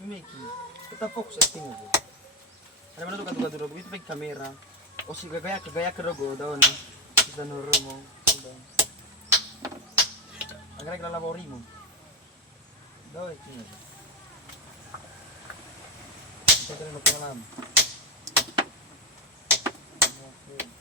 Miki. Kita fokus sa tingin ko. Ano man ito kadugado ito pag kamera. O si kagaya ka rogo daw na. Isa nuro mo. Ang naglalabori mo. Daw tingin ko. Ito rin magpanalam. Okay.